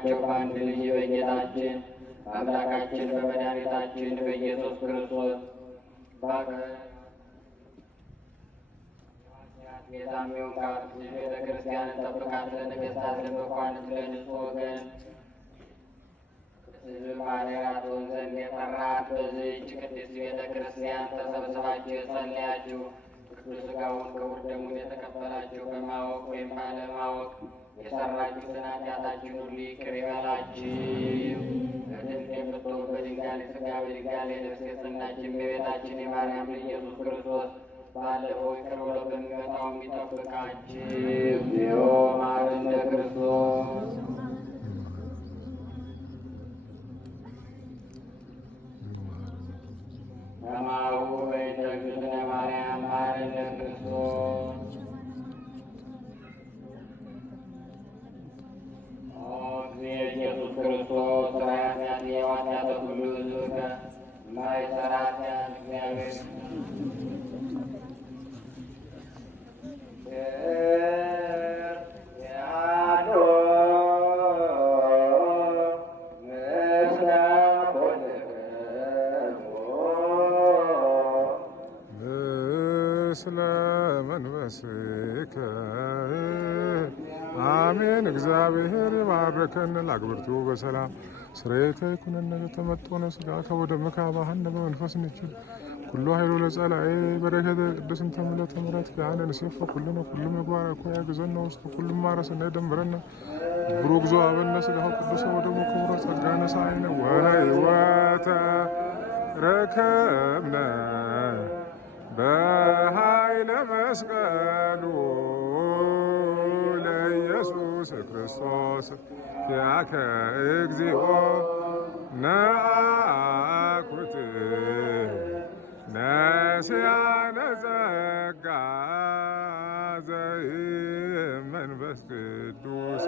በሚሆናቸው በአንድ ልጅ በጌታችን በአምላካችን በመድኃኒታችን በኢየሱስ ክርስቶስ የታሚውን ከአርቲስት ቤተ ክርስቲያን ጠብቃት ለነገሥታት ለመኳንንት ለንጹሕ ወገን ሕዝብ ማደሪያ ትሆን ዘንድ የጠራት በዚህች ቅድስት ቤተ ክርስቲያን ተሰብስባችሁ የጸለያችሁ ቅዱስ ሥጋውን ክቡር ደሙን የተቀበላችሁ በማወቅ ወይም ባለማወቅ የሰራችሁትን ኃጢአታችሁን ሁሉ ይቅር ይበላችሁ። በድንቅ የምትሆን በድንጋሌ ሥጋ በድንጋሌ ነፍስ የጸናች የእመቤታችን የማርያም ልጅ ኢየሱስ ክርስቶስ ባለፈው ይቅር ብሎ በሚመጣው የሚጠብቃችሁ። እግዚኦ መሐረነ ክርስቶስ። ከማሁ በእንተ እግዝእትነ ማርያም መሐረነ ክርስቶስ። ኦ እግዚእ ኢየሱስ ክርስቶስ ሠራየ ኃጢአት የኃጢአተ ኩሉ ሕዝብከ የማይሠራ ኃጢአት እግዚአብሔር ምስለ መንፈስከ አሜን። እግዚአብሔር ይባርከን ላግብርቱ በሰላም ስሬተ ይኩነነ ተመጦነ ሥጋከ ወደምከ አባህነ በመንፈስ ንችል ኩሉ ኃይሉ ለጸላኤ በረከተ ቅዱስን ተምለተ ምሕረት ያነ ንሴፈ ኩልነ ኩሉ ምግባር እኮ ያግዘነ ውስጥ ኩሉ ማረስነ ደምረነ ብሩክ ዞ አበነ ሥጋው ቅዱስ ወደሙ ክቡረ ጸጋነ ሳይነ ወሕይወተ ረከብነ በኃይለ መስቀሉ ለኢየሱስ ክርስቶስ ያከ እግዚኦ ነአኩት ነስያነ ጸጋ ዘእም መንፈስ ቅዱስ